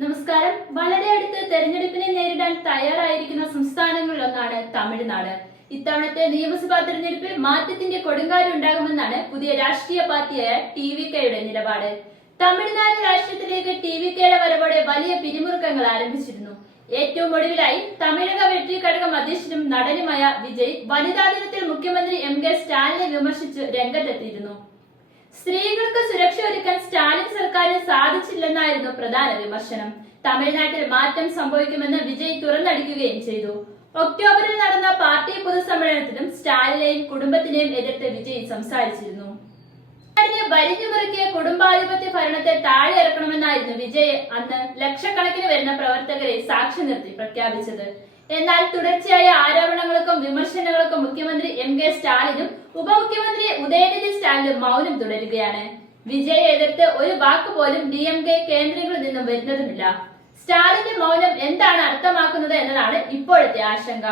നമസ്കാരം. വളരെ അടുത്ത് തെരഞ്ഞെടുപ്പിനെ നേരിടാൻ തയ്യാറായിരിക്കുന്ന സംസ്ഥാനങ്ങളിലൊന്നാണ് തമിഴ്നാട്. ഇത്തവണത്തെ നിയമസഭാ തെരഞ്ഞെടുപ്പിൽ മാറ്റത്തിന്റെ കൊടുങ്കാറ്റ് ഉണ്ടാകുമെന്നാണ് പുതിയ രാഷ്ട്രീയ പാർട്ടിയായ ടി വി കെയുടെ നിലപാട്. തമിഴ്നാട് രാഷ്ട്രീയത്തിലേക്ക് ടി വി കെയുടെ വരവോടെ വലിയ പിരിമുറുക്കങ്ങൾ ആരംഭിച്ചിരുന്നു. ഏറ്റവും ഒടുവിലായി തമിഴക വെട്ടി ഘടകം അധ്യക്ഷനും നടനുമായ വിജയ് വനിതാ ദിനത്തിൽ മുഖ്യമന്ത്രി എം കെ സ്റ്റാലിനെ വിമർശിച്ച് രംഗത്തെത്തിയിരുന്നു. സ്ത്രീകൾക്ക് സുരക്ഷ ഒരുക്കാൻ സ്റ്റാലിൻ സർക്കാരിന് സാധിച്ചില്ലെന്നായിരുന്നു പ്രധാന വിമർശനം. തമിഴ്നാട്ടിൽ മാറ്റം സംഭവിക്കുമെന്ന് വിജയ് തുറന്നടിക്കുകയും ചെയ്തു. ഒക്ടോബറിൽ നടന്ന പാർട്ടി പൊതുസമ്മേളനത്തിലും സ്റ്റാലിനെയും കുടുംബത്തിനെയും എതിർത്ത് വിജയ് സംസാരിച്ചിരുന്നു. നാടിനെ വലിഞ്ഞുമുറുക്കിയ കുടുംബാധിപത്യ ഭരണത്തെ താഴെ ഇറക്കണമെന്നായിരുന്നു വിജയ് അന്ന് ലക്ഷക്കണക്കിന് വരുന്ന പ്രവർത്തകരെ സാക്ഷി നിർത്തി പ്രഖ്യാപിച്ചത്. എന്നാൽ തുടർച്ചയായ ആരോപണങ്ങൾക്കും വിമർശനങ്ങൾക്കും മുഖ്യമന്ത്രി എം കെ സ്റ്റാലിനും ഉപമുഖ്യമന്ത്രി ഉദയനിധി സ്റ്റാലിൻ മൗനം തുടരുകയാണ്. വിജയെ എതിർത്ത് ഒരു വാക്ക് പോലും ഡി എം കെ കേന്ദ്രങ്ങളിൽ നിന്നും വരുന്നതുമില്ല. സ്റ്റാലിന്റെ മൗനം എന്താണ് അർത്ഥമാക്കുന്നത് എന്നതാണ് ഇപ്പോഴത്തെ ആശങ്ക.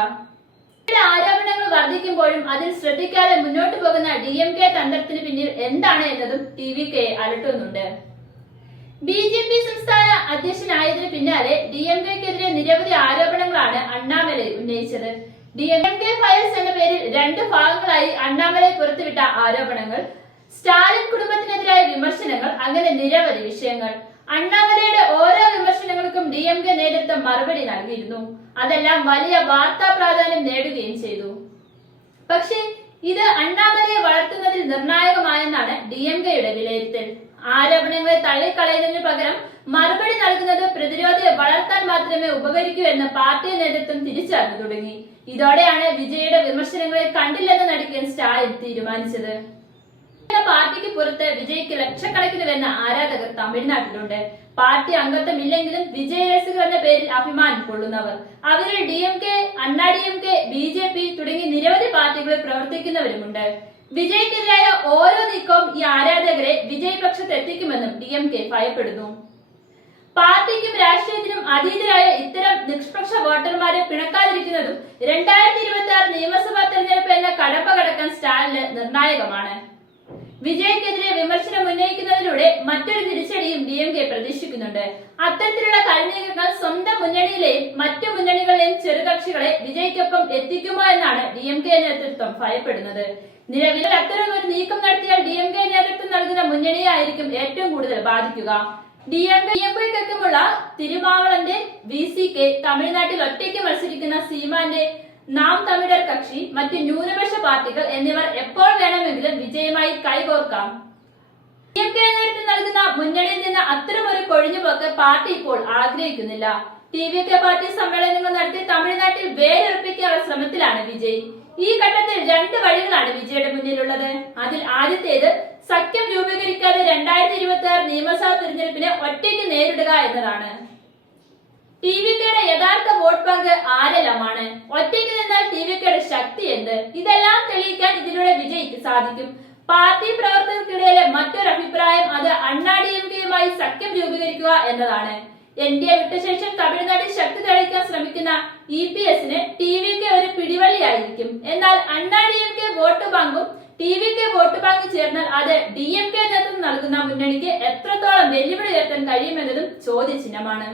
ആരോപണങ്ങൾ വർദ്ധിക്കുമ്പോഴും അതിൽ ശ്രദ്ധിക്കാതെ മുന്നോട്ട് പോകുന്ന ഡി എം കെ തന്ത്രത്തിന് പിന്നിൽ എന്താണ് എന്നതും ടി വി കെ അലട്ടുന്നുണ്ട്. ബി ജെ പി സംസ്ഥാന അധ്യക്ഷനായതിനു പിന്നാലെ ഡി എം കെക്കെതിരെ നിരവധി ആരോപണങ്ങളാണ് അണ്ണാമലൈ ഉന്നയിച്ചത്. ഡി എം കെ ഫയൽസ് എന്ന പേരിൽ രണ്ട് ഭാഗങ്ങളായി അണ്ണാമലൈ പുറത്തുവിട്ട ആരോപണങ്ങൾ സ്റ്റാലിൻ കുടുംബത്തിനെതിരായ വിമർശനങ്ങൾ അങ്ങനെ നിരവധി വിഷയങ്ങൾ. അണ്ണാമലയുടെ ഓരോ വിമർശനങ്ങൾക്കും ഡി എം കെ നേതൃത്വം മറുപടി നൽകിയിരുന്നു. അതെല്ലാം വലിയ വാർത്താ പ്രാധാന്യം നേടുകയും ചെയ്തു. പക്ഷേ ഇത് അണ്ണാമലയെ വളർത്തുന്നതിൽ നിർണായകമായെന്നാണ് ഡി എം കെയുടെ വിലയിരുത്തൽ. ആരോപണങ്ങളെ തള്ളിക്കളയുന്നതിന് പകരം മറുപടി നൽകുന്നത് പ്രതിരോധിയെ വളർത്താൻ മാത്രമേ ഉപകരിക്കൂ എന്ന് പാർട്ടി നേതൃത്വം തിരിച്ചറിഞ്ഞു തുടങ്ങി. ഇതോടെയാണ് വിജയുടെ വിമർശനങ്ങളെ കണ്ടില്ലെന്ന് നടിക്കാൻ സ്റ്റാലിൻ തീരുമാനിച്ചത്. പാർട്ടിക്ക് പുറത്ത് വിജയ്ക്ക് ലക്ഷക്കണക്കിന് വരുന്ന ആരാധകർ തമിഴ്നാട്ടിലുണ്ട്. പാർട്ടി അംഗത്വം ഇല്ലെങ്കിലും വിജയരസികർ എന്ന പേരിൽ അഭിമാനം കൊള്ളുന്നവർ. അവരിൽ D M K Anna D M K B J P തുടങ്ങി നിരവധി പാർട്ടികളിൽ പ്രവർത്തിക്കുന്നവരുമുണ്ട്. വിജയ്ക്കെതിരായ ഓരോ നീക്കവും ഈ ആരാധകരെ വിജയപക്ഷത്ത് എത്തിക്കുമെന്നും ഡി എം കെ ഭയപ്പെടുന്നു. പാർട്ടിക്കും രാഷ്ട്രീയത്തിനും അതീതരായ ഇത്തരം നിഷ്പക്ഷ വോട്ടർമാരെ പിണക്കാതിരിക്കുന്നതും രണ്ടായിരത്തി ഇരുപത്തി ആറ് നിയമസഭാ തെരഞ്ഞെടുപ്പ് എന്ന കടമ്പ കടക്കാൻ സ്റ്റാലിന് നിർണായകമാണ്. വിജയ്ക്കെതിരെ വിമർശനം ഉന്നയിക്കുന്നതിലൂടെ മറ്റൊരു തിരിച്ചടിയും ഡി എം കെ പ്രതീക്ഷിക്കുന്നുണ്ട്. അത്തരത്തിലുള്ള കരിനീക്കങ്ങൾ സ്വന്തം മുന്നണിയിലെയും മറ്റു മുന്നണികളിലെയും ചെറുകക്ഷികളെ വിജയ്ക്കൊപ്പം എത്തിക്കുമോ എന്നാണ് ഡി എം കെ നേതൃത്വം ഭയപ്പെടുന്നത്. നിലവിൽ അത്തരം ഒരു നീക്കം നടത്തിയാൽ ഡി എം കെ നേതൃത്വം നൽകുന്ന മുന്നണിയായിരിക്കും ഏറ്റവും കൂടുതൽ ബാധിക്കുക. ഡി എം ഡി എം കെക്കുമുള്ള തിരുമാവളന്റെ വി സി കെ തമിഴ്നാട്ടിൽ ഒറ്റയ്ക്ക് മത്സരിക്കുന്ന സീമാന്റെ നാം തമിഴർ കക്ഷി മറ്റ് ന്യൂനപക്ഷ പാർട്ടികൾ എന്നിവർ എപ്പോൾ വേണമെങ്കിലും വിജയമായി കൈകോർക്കാം. ഡി എം കെ നേതൃത്വം നൽകുന്ന മുന്നണിയിൽ നിന്ന് അത്തരമൊരു കൊഴിഞ്ഞുപോക്ക് പാർട്ടി ഇപ്പോൾ ആഗ്രഹിക്കുന്നില്ല. ടി വി കെ പാർട്ടി സമ്മേളനങ്ങൾ നടത്തി തമിഴ്നാട്ടിൽ വേരുറപ്പിക്കാനുള്ള ശ്രമത്തിലാണ് വിജയ്. ഈ ഘട്ടത്തിൽ രണ്ട് വഴികളാണ് വിജയുടെ മുന്നിലുള്ളത്. അതിൽ ആദ്യത്തേത് സഖ്യം രൂപീകരിക്കാതെ രണ്ടായിരത്തി ഇരുപത്തി ആറ് നിയമസഭാ തിരഞ്ഞെടുപ്പിനെ ഒറ്റയ്ക്ക് നേരിടുക എന്നതാണ്. ടി വി കെയുടെ യഥാർത്ഥ വോട്ട് ബാങ്ക് ആരെല്ലാമാണ്? ഒറ്റയ്ക്ക് നിന്നാൽ ടി വി കെയുടെ എന്ത്? ഇതെല്ലാം തെളിയിക്കാൻ ഇതിലൂടെ വിജയിക്ക് സാധിക്കും. പാർട്ടി പ്രവർത്തകർക്കിടയിലെ മറ്റൊരു അഭിപ്രായം അത് അണ്ണാ ഡി എം കെയുമായി സഖ്യം രൂപീകരിക്കുക എന്നതാണ്. എൻ ഡി എ വിട്ട ശേഷം തമിഴ്നാട്ടിൽ ശക്തി തെളിയിക്കാൻ ശ്രമിക്കുന്ന ഇ പി എസിന് ടി വി കെ ഒരു പിടിവള്ളിയായിരിക്കും. എന്നാൽ Anna D M K vote ബാങ്കും T V K vote bank ചേർന്നാൽ അത് ഡി എം കെ നേതൃത്വം നൽകുന്ന മുന്നണിക്ക് എത്രത്തോളം വെല്ലുവിളി ഉയർത്താൻ കഴിയുമെന്നതും ചോദ്യചിഹ്നമാണ്.